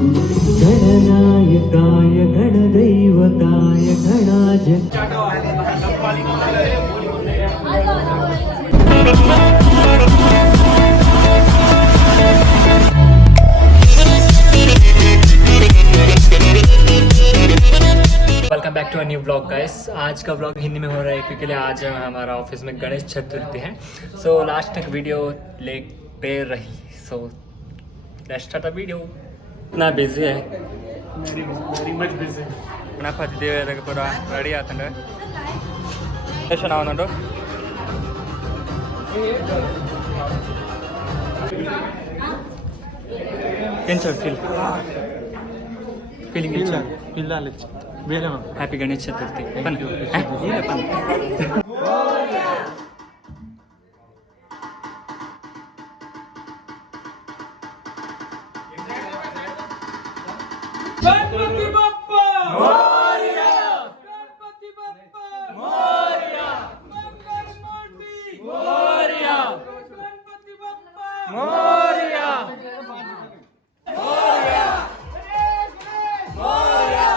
गणनायकाय गणदैवताय गणाज welcome back to a new blog guys. आज का ब्लॉग हिंदी में हो रहा है क्योंकि आज हमारा ऑफिस में गणेश चतुर्थी है। सो लास्ट तक वीडियो ले पे रही। So let's start the video. इतना बिजी है, वेरी मच बिजी। गणपति देव पूरा रेडी आतंड ಎಷ್ಟು ನಾವು ಏನು ಸರ್ ಫೀಲಿಂಗ್ ಇಲ್ಲ हैप्पी गणेश चतुर्थी। गणपति बप्पा मोरया, गणपति बप्पा मोरया, मंगल मूर्ति मोरया, गणपति बप्पा मोरया मोरया मोरया।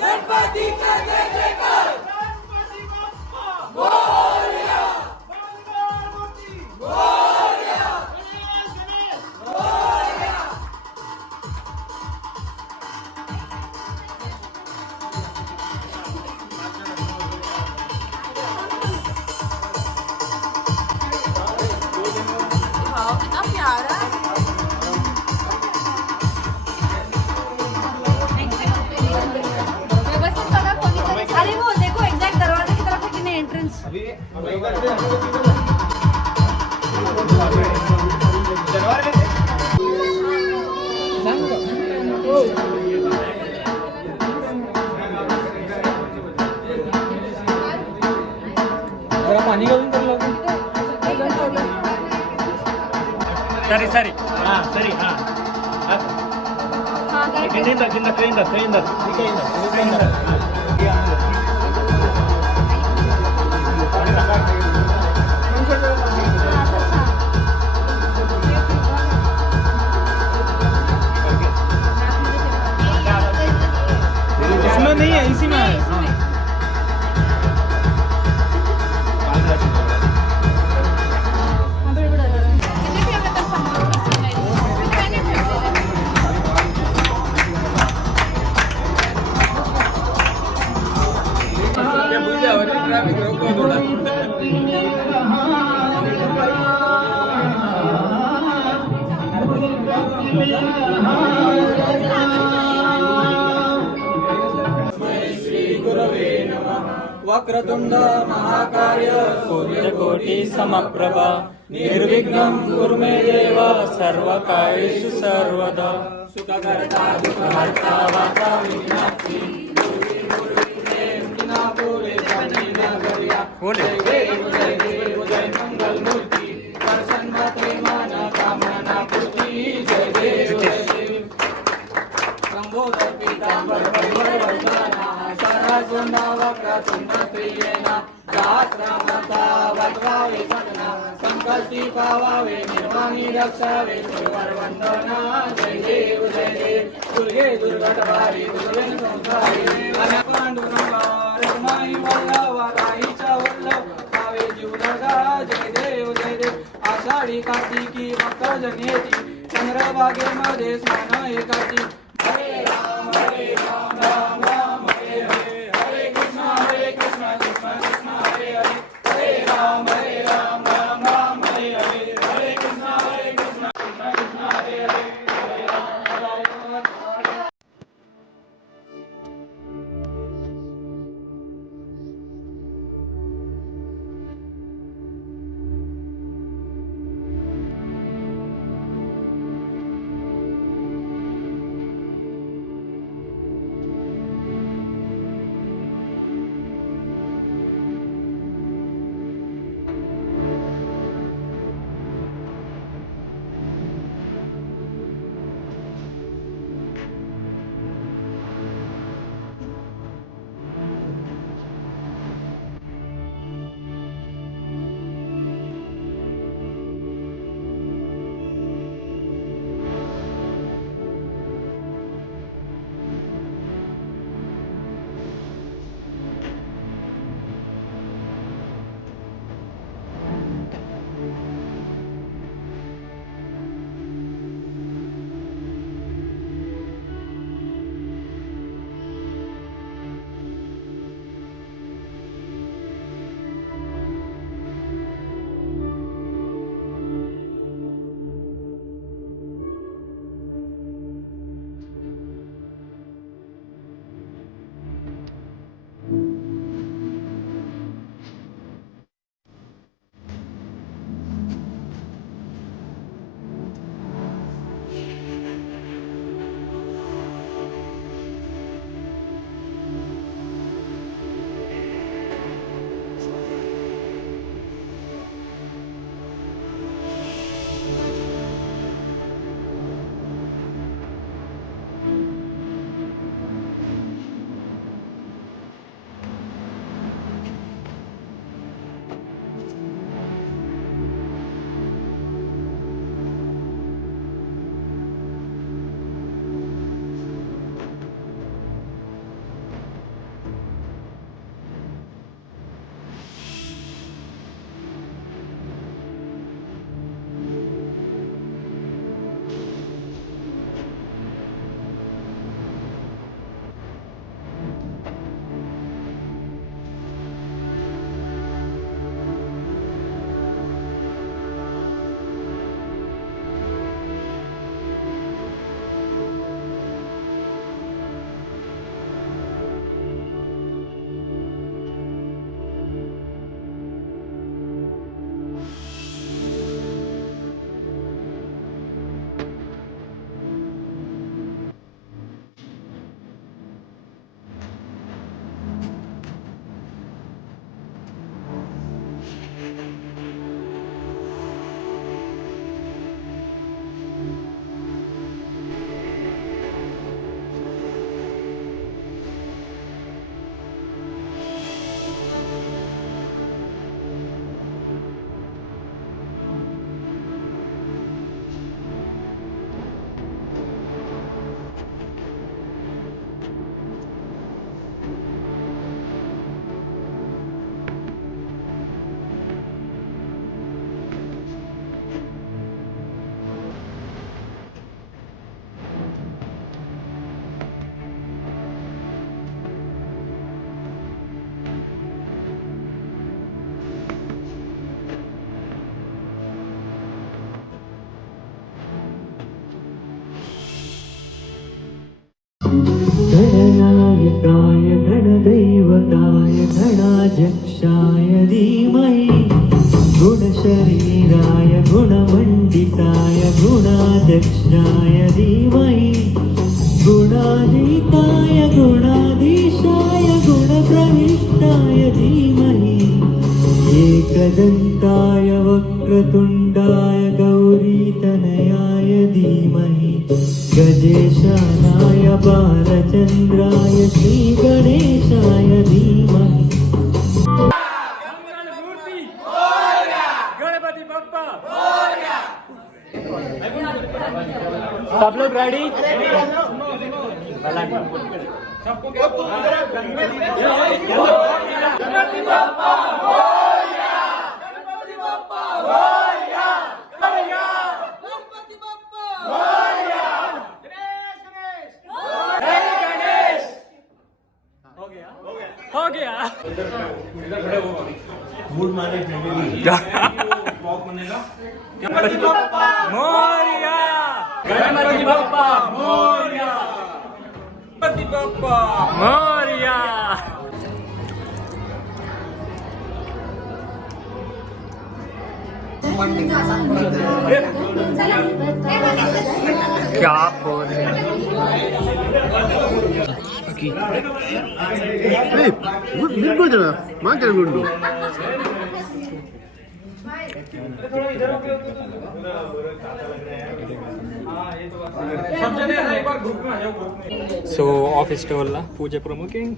गणपति का जय जयकार, गणपति बप्पा मोरया, मंगल मूर्ति मोरया मोरया। कितना प्यारा है। व्यवस्थित कलर होनी चाहिए। अरे वो देखो एग्जैक्ट दरवाजे की तरफ है कि नहीं एंट्रेंस। पानी ಸರಿ ಸರಿ ಸರಿ हाँ गए ಕೈಯಿಂದ इसमें नहीं है, इसी में है। वक्रतुंड महाकाय सूर्यकोटि समप्रभा निर्विघ्नं कुरु मे देव सर्वकार्येषु सर्वदा सुखकर्ता दुःखहर्ता वाता विघ्नार्ति जय मंगल मूर्ति दर्शन मात्रे मन कामना पूर्ति जय देव जय देव संबोधन पीतांबर वंदना सरस्वंदा वक्रतुंड प्रियेना सहस्रमता वद्भावे सदना संकल्पी पावावे निर्वाणी रक्षावे श्रीवर वंदना जय देव दुर्गे दुर्गटभारी दुर्गे संसारी पांडुरंगा रघुनाई वल्लभा राईचा वल्लभ भावे जीवलगा जय देव आषाढी कार्तिकी मकर जनेची चंद्रभागेमध्ये स्नान एकाची हरे राम राम राम हरे हरे हरे कृष्ण कृष्ण कृष्ण हरे हरे हरे राम राम राम हरे हरे हरे कृष्ण कृष्ण कृष्ण हरे हरे हरे राम। गणनायकाय गणदैवताय गणाध्यक्षाय धीमहि गुणशरीराय गुणमण्डिताय गुणाध्यक्षाय धीमहि गुणातीताय गुणाधीशाय गुणप्रविष्टाय धीमहि एकदन्ताय वक्रतुण्डाय गौरीतनयाय धीमहि गजेशानाय बालचन्द्राय श्रीगणेशाय धीमहि गणपति बप्पा सब लोग रेडी हो गया गणपति बप्पा मोरया गणपति बप्पा मोरया गणपति बप्पा मोरया क्या बोल रहे हैं निर्बोधना मातागुंडु सो ऑफिस टोलला पूजा प्रमुखिंग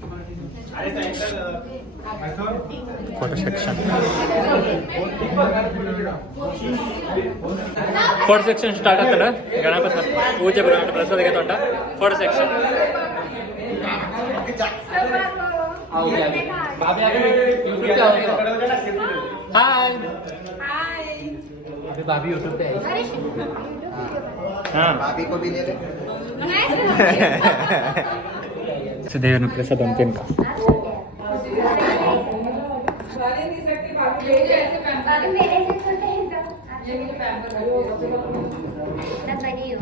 photo section photo section start ಆಗ್ತದ ಗಣಪತಿ ಪೂಜೆ ಪ್ರಸಾದ ತೊಂಡ फोटो सेक्शन हाय अभी भाभी यूट्यूब पे आई हाँ भाभी को भी ले ले देवनु प्रसाद अंतिम का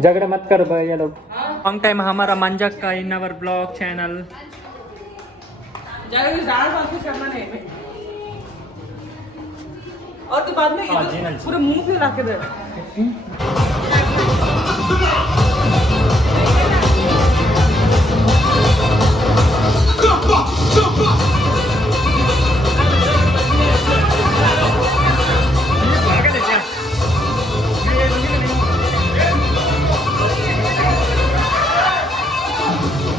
झगड़ा मत कर भाई ये लोग लॉन्ग टाइम हमारा मंजक का इन अवर ब्लॉग चैनल करना नहीं और तो बाद में पूरे मुंह पे रख दे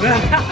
Ha ha ha!